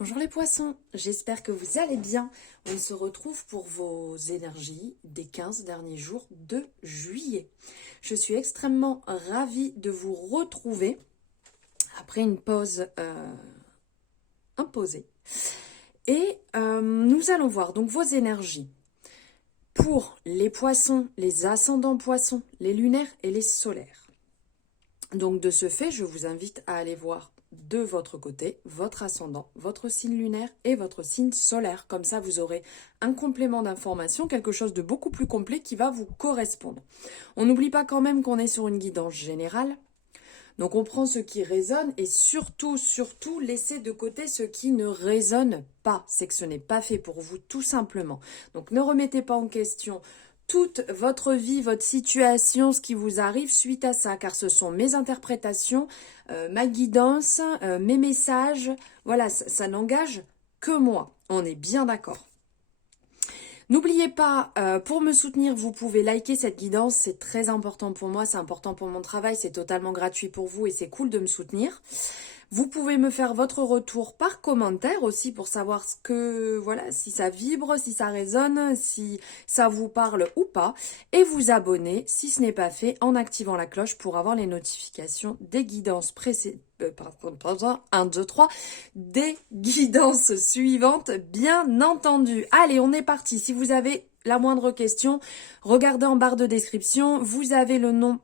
Bonjour les poissons, j'espère que vous allez bien. On se retrouve pour vos énergies des 15 derniers jours de juillet. Je suis extrêmement ravie de vous retrouver après une pause imposée. Et nous allons voir donc vos énergies pour les poissons, les ascendants poissons, les lunaires et les solaires. Donc de ce fait, je vous invite à aller voir de votre côté votre ascendant, votre signe lunaire et votre signe solaire. Comme ça, vous aurez un complément d'information, quelque chose de beaucoup plus complet qui va vous correspondre. On n'oublie pas quand même qu'on est sur une guidance générale. Donc on prend ce qui résonne et surtout, laissez de côté ce qui ne résonne pas. C'est que ce n'est pas fait pour vous tout simplement. Donc ne remettez pas en question toute votre vie, votre situation, ce qui vous arrive suite à ça, car ce sont mes interprétations, ma guidance, mes messages. Voilà, ça n'engage que moi. On est bien d'accord. N'oubliez pas, pour me soutenir, vous pouvez liker cette guidance, c'est très important pour moi, c'est important pour mon travail, c'est totalement gratuit pour vous et c'est cool de me soutenir. Vous pouvez me faire votre retour par commentaire aussi pour savoir ce que, voilà, si ça vibre, si ça résonne, si ça vous parle ou pas. Et vous abonner si ce n'est pas fait en activant la cloche pour avoir les notifications des guidances précédentes. 1, 2, 3, des guidances suivantes, bien entendu. Allez, on est parti. Si vous avez la moindre question, regardez en barre de description. Vous avez le nom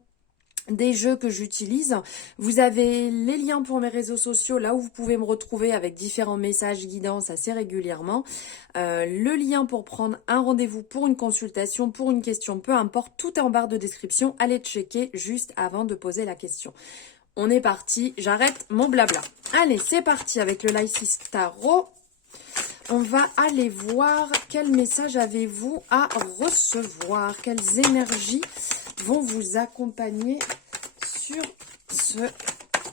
des jeux que j'utilise. Vous avez les liens pour mes réseaux sociaux, là où vous pouvez me retrouver avec différents messages guidance assez régulièrement. Le lien pour prendre un rendez-vous pour une consultation, pour une question, peu importe, tout est en barre de description. Allez checker juste avant de poser la question. On est parti, j'arrête mon blabla. Allez, c'est parti avec le Lysis Tarot. On va aller voir quel message avez-vous à recevoir, quelles énergies vont vous accompagner sur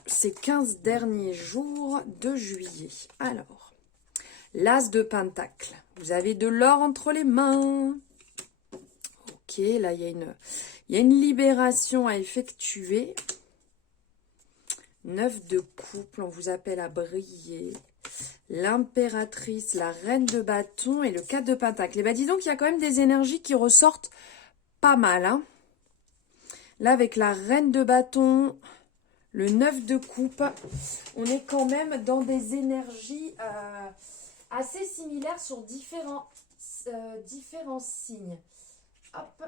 ces 15 derniers jours de juillet. Alors, l'As de Pentacle. Vous avez de l'or entre les mains. Ok, là, il y a une libération à effectuer. 9 de couple, on vous appelle à briller. L'impératrice, la reine de bâton et le 4 de pentacle. Et bien, dis donc, il y a quand même des énergies qui ressortent pas mal. Hein. Là, avec la reine de bâton, le 9 de coupe, on est quand même dans des énergies assez similaires sur différents signes. Hop.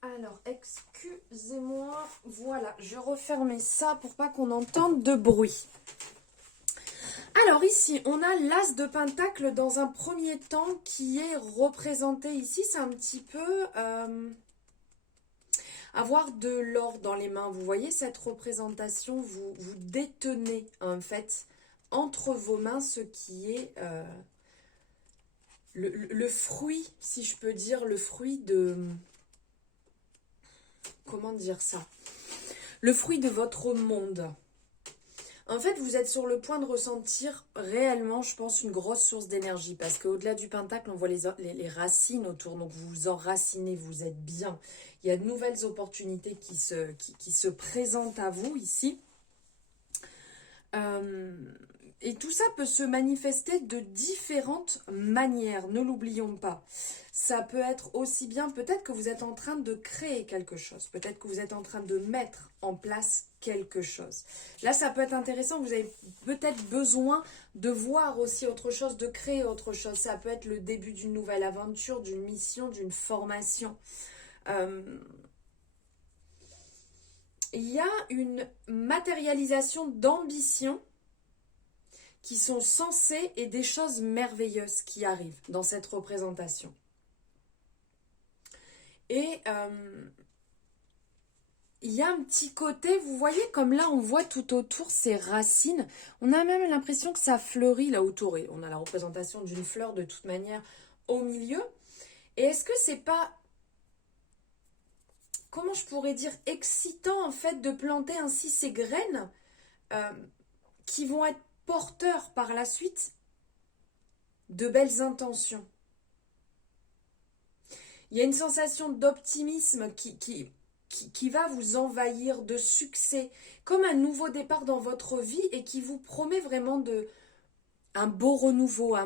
Alors, excusez-moi, voilà, je refermais ça pour pas qu'on entende de bruit. Alors ici, on a l'As de Pentacle dans un premier temps qui est représenté ici. C'est un petit peu avoir de l'or dans les mains. Vous voyez cette représentation, vous détenez en fait entre vos mains ce qui est le fruit, si je peux dire, le fruit de... Comment dire ça? Le fruit de votre monde. En fait, vous êtes sur le point de ressentir réellement, je pense, une grosse source d'énergie. Parce qu'au-delà du pentacle, on voit les racines autour. Donc, vous vous enracinez, vous êtes bien. Il y a de nouvelles opportunités qui se présentent à vous ici. Et tout ça peut se manifester de différentes manières, ne l'oublions pas. Ça peut être aussi bien, peut-être que vous êtes en train de créer quelque chose, peut-être que vous êtes en train de mettre en place quelque chose. Là, ça peut être intéressant, vous avez peut-être besoin de voir aussi autre chose, de créer autre chose. Ça peut être le début d'une nouvelle aventure, d'une mission, d'une formation. Il y a une matérialisation d'ambition qui sont censées et des choses merveilleuses qui arrivent dans cette représentation. Et il y a un petit côté, vous voyez, comme là on voit tout autour ces racines, on a même l'impression que ça fleurit là autour. Et on a la représentation d'une fleur de toute manière au milieu. Et est-ce que c'est pas, comment je pourrais dire, excitant en fait de planter ainsi ces graines qui vont être porteurs par la suite de belles intentions. Il y a une sensation d'optimisme qui va vous envahir, de succès, comme un nouveau départ dans votre vie et qui vous promet vraiment un beau renouveau,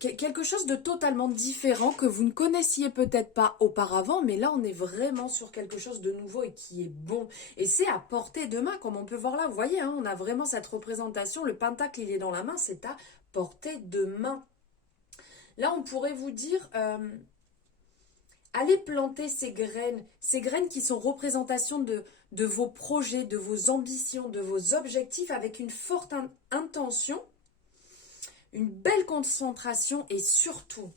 quelque chose de totalement différent que vous ne connaissiez peut-être pas auparavant, mais là on est vraiment sur quelque chose de nouveau et qui est bon. Et c'est à portée de main, comme on peut voir là. Vous voyez, hein, on a vraiment cette représentation. Le pentacle, il est dans la main, c'est à portée de main. Là, on pourrait vous dire, allez planter ces graines qui sont représentation de vos projets, de vos ambitions, de vos objectifs avec une forte intention, une belle concentration et surtout,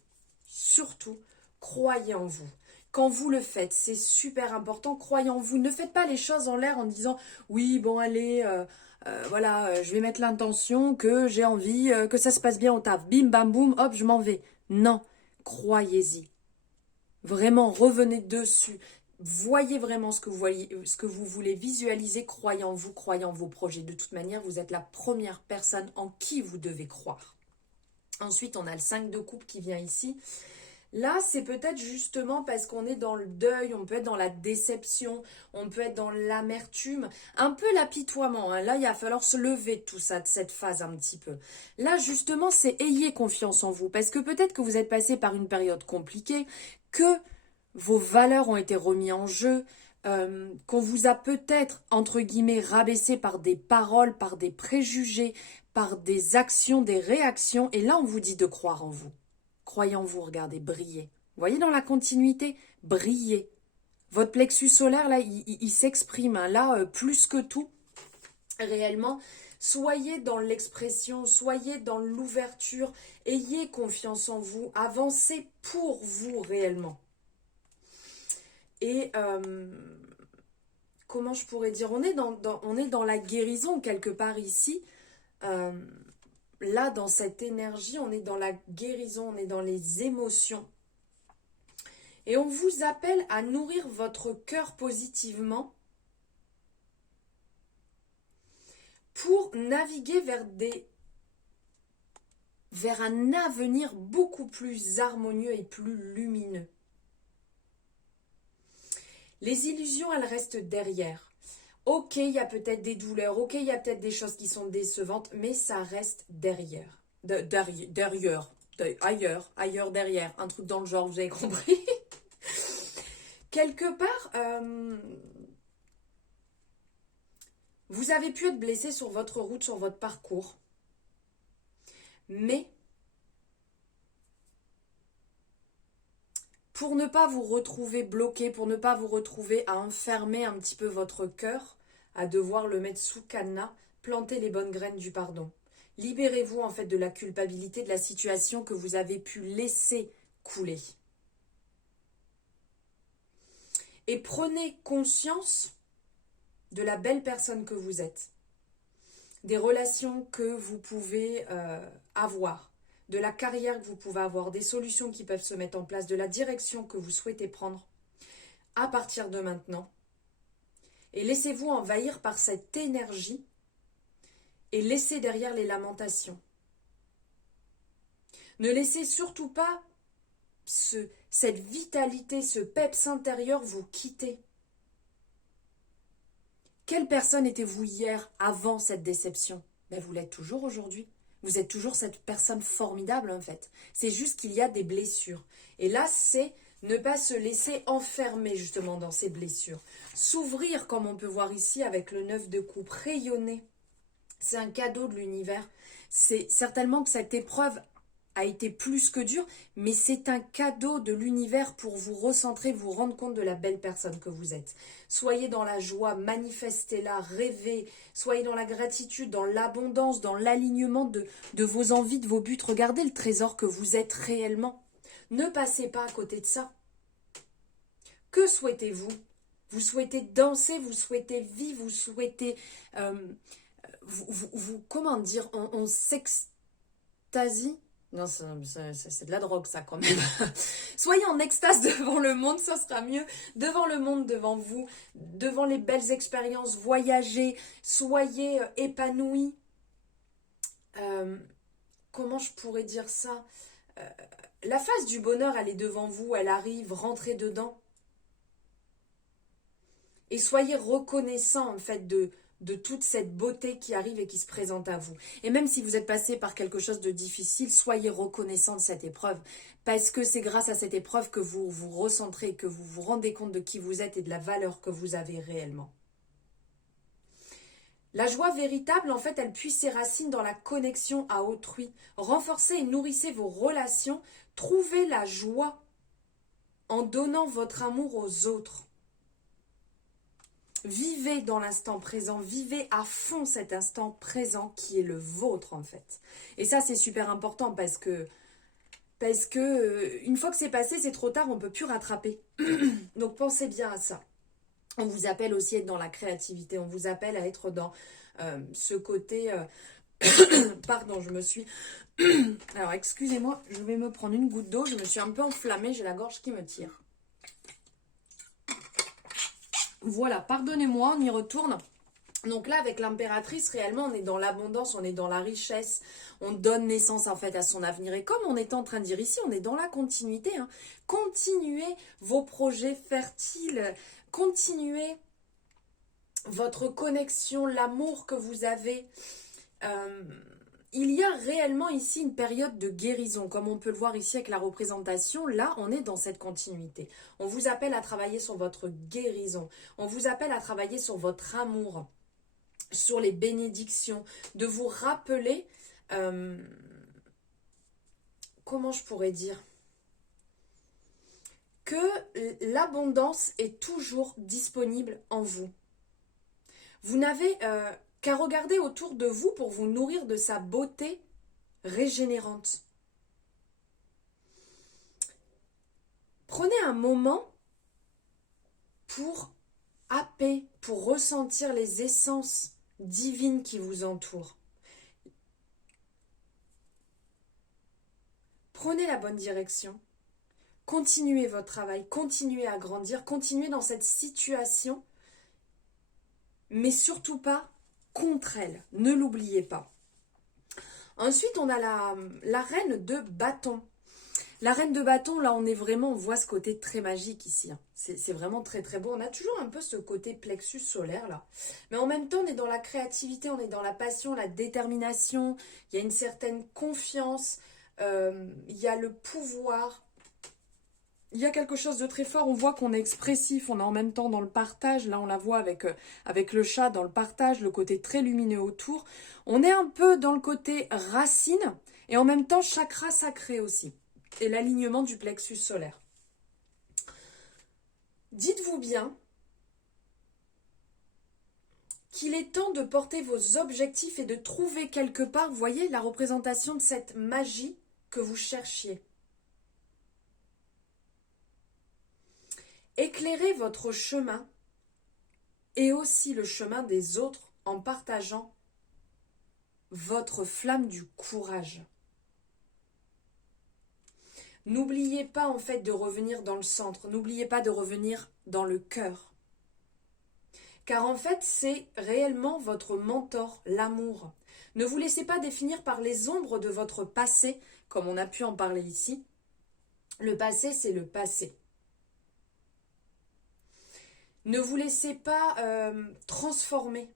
croyez en vous. Quand vous le faites, c'est super important, croyez en vous. Ne faites pas les choses en l'air en disant oui, bon, allez, voilà, je vais mettre l'intention que j'ai envie, que ça se passe bien au taf. Bim, bam, boum, hop, je m'en vais. Non, croyez-y. Vraiment, revenez dessus. Voyez vraiment ce que vous voulez visualiser. Croyez en vous, croyez en vos projets. De toute manière, vous êtes la première personne en qui vous devez croire. Ensuite, on a le 5 de coupe qui vient ici. Là, c'est peut-être justement parce qu'on est dans le deuil, on peut être dans la déception, on peut être dans l'amertume, un peu l'apitoiement. Hein. Là, il va falloir se lever de tout ça, de cette phase un petit peu. Là, justement, c'est ayez confiance en vous, parce que peut-être que vous êtes passé par une période compliquée, que vos valeurs ont été remises en jeu, qu'on vous a peut-être, entre guillemets, rabaissé par des paroles, par des préjugés, par des actions, des réactions, et là, on vous dit de croire en vous. Croyez en vous, regardez, brillez. Vous voyez dans la continuité, brillez. Votre plexus solaire, là, il s'exprime. Hein. Là, plus que tout, réellement, soyez dans l'expression, soyez dans l'ouverture, ayez confiance en vous, avancez pour vous réellement. Et comment je pourrais dire, on est dans la guérison quelque part ici. Là, dans cette énergie, on est dans la guérison, on est dans les émotions. Et on vous appelle à nourrir votre cœur positivement pour naviguer vers un avenir beaucoup plus harmonieux et plus lumineux. Les illusions, elles restent derrière. Ok, il y a peut-être des douleurs, ok, il y a peut-être des choses qui sont décevantes, mais ça reste derrière. Ailleurs, derrière. Un truc dans le genre, vous avez compris. Quelque part, vous avez pu être blessé sur votre route, sur votre parcours. Mais pour ne pas vous retrouver bloqué, pour ne pas vous retrouver à enfermer un petit peu votre cœur, à devoir le mettre sous cadenas, plantez les bonnes graines du pardon. Libérez-vous en fait de la culpabilité de la situation que vous avez pu laisser couler. Et prenez conscience de la belle personne que vous êtes, des relations que vous pouvez avoir, de la carrière que vous pouvez avoir, des solutions qui peuvent se mettre en place, de la direction que vous souhaitez prendre à partir de maintenant. Et laissez-vous envahir par cette énergie et laissez derrière les lamentations. Ne laissez surtout pas cette vitalité, ce peps intérieur vous quitter. Quelle personne étiez-vous hier avant cette déception? Ben, vous l'êtes toujours aujourd'hui. Vous êtes toujours cette personne formidable en fait. C'est juste qu'il y a des blessures. Et là, c'est ne pas se laisser enfermer justement dans ces blessures. S'ouvrir comme on peut voir ici avec le 9 de coupe, rayonner. C'est un cadeau de l'univers. C'est certainement que cette épreuve a été plus que dure, mais c'est un cadeau de l'univers pour vous recentrer, vous rendre compte de la belle personne que vous êtes. Soyez dans la joie, manifestez-la, rêvez, soyez dans la gratitude, dans l'abondance, dans l'alignement de vos envies, de vos buts. Regardez le trésor que vous êtes réellement. Ne passez pas à côté de ça. Que souhaitez-vous? Vous souhaitez danser, vous souhaitez vivre, vous souhaitez... comment dire, on s'extasie. Non, c'est de la drogue, ça, quand même. Soyez en extase devant le monde, ça sera mieux. Devant le monde, devant vous, devant les belles expériences, voyagez, soyez épanouis. Comment je pourrais dire ça? La phase du bonheur, elle est devant vous, elle arrive, rentrez dedans. Et soyez reconnaissant, en fait, de de toute cette beauté qui arrive et qui se présente à vous. Et même si vous êtes passé par quelque chose de difficile, soyez reconnaissant de cette épreuve, parce que c'est grâce à cette épreuve que vous vous recentrez, que vous vous rendez compte de qui vous êtes et de la valeur que vous avez réellement. La joie véritable, en fait, elle puise ses racines dans la connexion à autrui. Renforcez et nourrissez vos relations, trouvez la joie en donnant votre amour aux autres. Vivez dans l'instant présent, vivez à fond cet instant présent qui est le vôtre en fait. Et ça c'est super important parce que une fois que c'est passé, c'est trop tard, on ne peut plus rattraper. Donc pensez bien à ça. On vous appelle aussi à être dans la créativité, on vous appelle à être dans ce côté... Pardon, je me suis... Alors excusez-moi, je vais me prendre une goutte d'eau, je me suis un peu enflammée, j'ai la gorge qui me tire. Voilà, pardonnez-moi, on y retourne. Donc là, avec l'impératrice, réellement, on est dans l'abondance, on est dans la richesse, on donne naissance en fait à son avenir. Et comme on est en train de dire ici, on est dans la continuité. Hein. Continuez vos projets fertiles, continuez votre connexion, l'amour que vous avez. Il y a réellement ici une période de guérison, comme on peut le voir ici avec la représentation. Là, on est dans cette continuité. On vous appelle à travailler sur votre guérison. On vous appelle à travailler sur votre amour, sur les bénédictions, de vous rappeler, comment je pourrais dire, que l'abondance est toujours disponible en vous. Vous n'avez... qu'à regarder autour de vous pour vous nourrir de sa beauté régénérante. Prenez un moment pour happer, pour ressentir les essences divines qui vous entourent. Prenez la bonne direction. Continuez votre travail, continuez à grandir, continuez dans cette situation, mais surtout pas contre elle, ne l'oubliez pas. Ensuite, on a la reine de bâton. La reine de bâton, là, on voit ce côté très magique ici. Hein. C'est vraiment très très beau. On a toujours un peu ce côté plexus solaire, là. Mais en même temps, on est dans la créativité, on est dans la passion, la détermination. Il y a une certaine confiance, il y a le pouvoir. Il y a quelque chose de très fort, on voit qu'on est expressif, on est en même temps dans le partage, là on la voit avec le chat dans le partage, le côté très lumineux autour. On est un peu dans le côté racine et en même temps chakra sacré aussi. Et l'alignement du plexus solaire. Dites-vous bien qu'il est temps de porter vos objectifs et de trouver quelque part, vous voyez, la représentation de cette magie que vous cherchiez. Éclairez votre chemin et aussi le chemin des autres en partageant votre flamme du courage. N'oubliez pas en fait de revenir dans le centre, n'oubliez pas de revenir dans le cœur. Car en fait c'est réellement votre mentor, l'amour. Ne vous laissez pas définir par les ombres de votre passé, comme on a pu en parler ici. Le passé c'est le passé. Ne vous laissez pas transformer.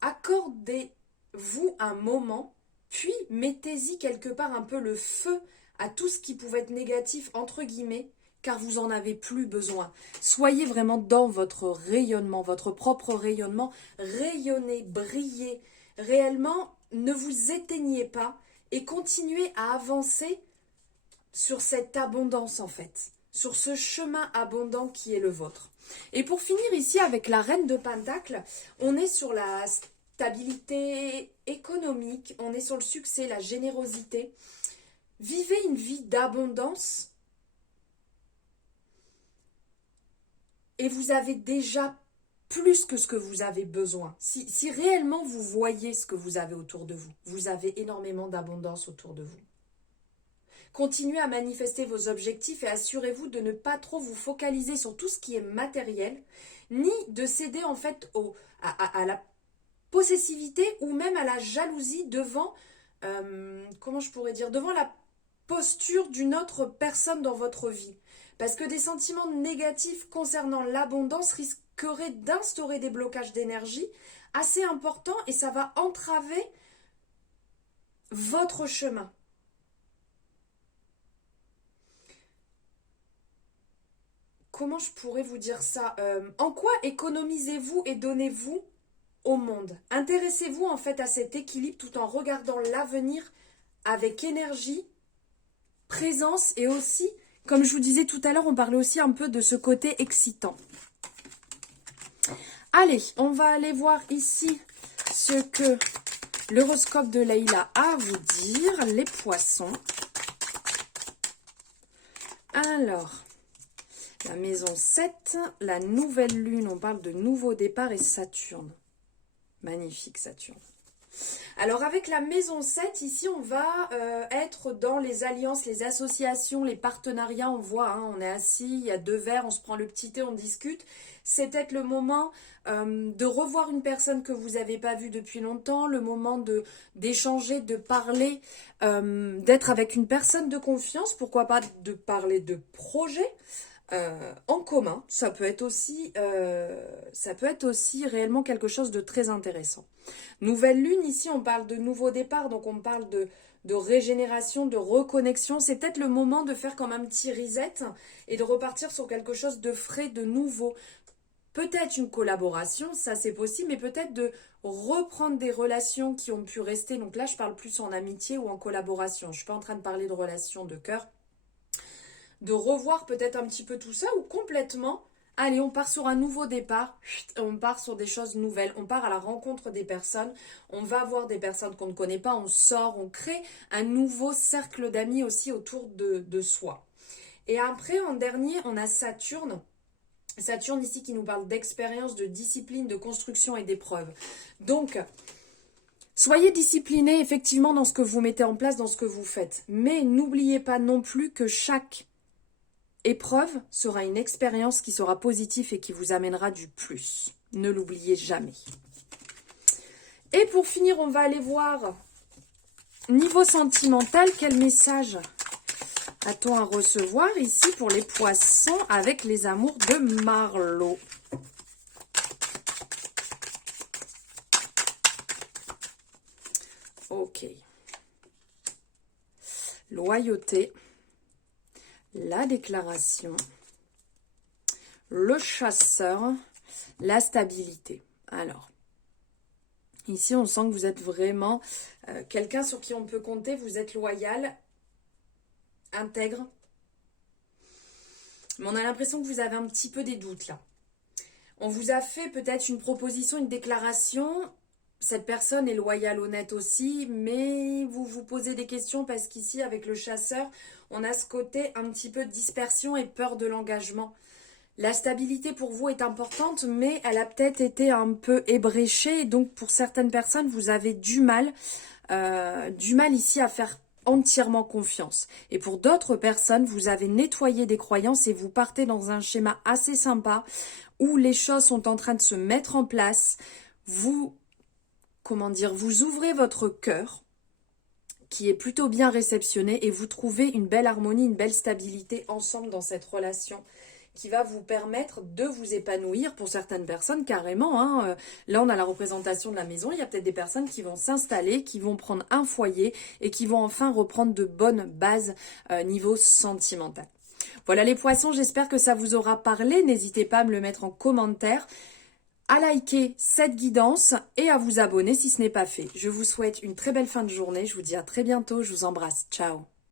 Accordez-vous un moment, puis mettez-y quelque part un peu le feu à tout ce qui pouvait être négatif, entre guillemets, car vous n'en avez plus besoin. Soyez vraiment dans votre rayonnement, votre propre rayonnement. Rayonnez, brillez. Réellement, ne vous éteignez pas et continuez à avancer sur cette abondance en fait, sur ce chemin abondant qui est le vôtre. Et pour finir ici avec la reine de Pentacle, on est sur la stabilité économique, on est sur le succès, la générosité. Vivez une vie d'abondance et vous avez déjà plus que ce que vous avez besoin. Si réellement vous voyez ce que vous avez autour de vous, vous avez énormément d'abondance autour de vous. Continuez à manifester vos objectifs et assurez-vous de ne pas trop vous focaliser sur tout ce qui est matériel, ni de céder en fait à la possessivité ou même à la jalousie devant, comment je pourrais dire, devant la posture d'une autre personne dans votre vie. Parce que des sentiments négatifs concernant l'abondance risqueraient d'instaurer des blocages d'énergie assez important et ça va entraver votre chemin. Comment je pourrais vous dire ça? En quoi économisez-vous et donnez-vous au monde? Intéressez-vous en fait à cet équilibre tout en regardant l'avenir avec énergie, présence et aussi, comme je vous disais tout à l'heure, on parlait aussi un peu de ce côté excitant. Allez, on va aller voir ici ce que l'horoscope de Leïla a à vous dire, les poissons. Alors, la maison 7, la nouvelle lune, on parle de nouveau départ et Saturne. Magnifique Saturne. Alors avec la maison 7, ici on va être dans les alliances, les associations, les partenariats, on voit, hein, on est assis, il y a 2 verres, on se prend le petit thé, on discute. C'est peut-être le moment de revoir une personne que vous n'avez pas vue depuis longtemps, le moment d'échanger, de parler, d'être avec une personne de confiance, pourquoi pas de parler de projets. En commun, ça peut être aussi réellement quelque chose de très intéressant. Nouvelle lune, ici on parle de nouveau départ, donc on parle de régénération, de reconnexion. C'est peut-être le moment de faire comme un petit reset et de repartir sur quelque chose de frais, de nouveau. Peut-être une collaboration, ça c'est possible, mais peut-être de reprendre des relations qui ont pu rester. Donc là je parle plus en amitié ou en collaboration. Je ne suis pas en train de parler de relations de cœur. De revoir peut-être un petit peu tout ça ou complètement, allez, on part sur un nouveau départ, on part sur des choses nouvelles, on part à la rencontre des personnes, on va voir des personnes qu'on ne connaît pas, on sort, on crée un nouveau cercle d'amis aussi autour de soi. Et après, en dernier, on a Saturne. Saturne ici qui nous parle d'expérience, de discipline, de construction et d'épreuve. Donc, soyez disciplinés effectivement dans ce que vous mettez en place, dans ce que vous faites. Mais n'oubliez pas non plus que chaque épreuve sera une expérience qui sera positive et qui vous amènera du plus. Ne l'oubliez jamais. Et pour finir, on va aller voir niveau sentimental, quel message a-t-on à recevoir ici pour les poissons avec les amours de Marlo. Ok. Loyauté. La déclaration, le chasseur, la stabilité. Alors, ici on sent que vous êtes vraiment quelqu'un sur qui on peut compter, vous êtes loyal, intègre. Mais on a l'impression que vous avez un petit peu des doutes là. On vous a fait peut-être une proposition, une déclaration. Cette personne est loyale, honnête aussi, mais vous vous posez des questions parce qu'ici, avec le chasseur, on a ce côté un petit peu de dispersion et peur de l'engagement. La stabilité pour vous est importante, mais elle a peut-être été un peu ébréchée. Donc, pour certaines personnes, vous avez du mal ici à faire entièrement confiance. Et pour d'autres personnes, vous avez nettoyé des croyances et vous partez dans un schéma assez sympa où les choses sont en train de se mettre en place. Vous ouvrez votre cœur qui est plutôt bien réceptionné et vous trouvez une belle harmonie, une belle stabilité ensemble dans cette relation qui va vous permettre de vous épanouir pour certaines personnes carrément. Hein. Là, on a la représentation de la maison. Il y a peut-être des personnes qui vont s'installer, qui vont prendre un foyer et qui vont enfin reprendre de bonnes bases niveau sentimental. Voilà les poissons, j'espère que ça vous aura parlé. N'hésitez pas à me le mettre en commentaire, à liker cette guidance et à vous abonner si ce n'est pas fait. Je vous souhaite une très belle fin de journée. Je vous dis à très bientôt. Je vous embrasse. Ciao.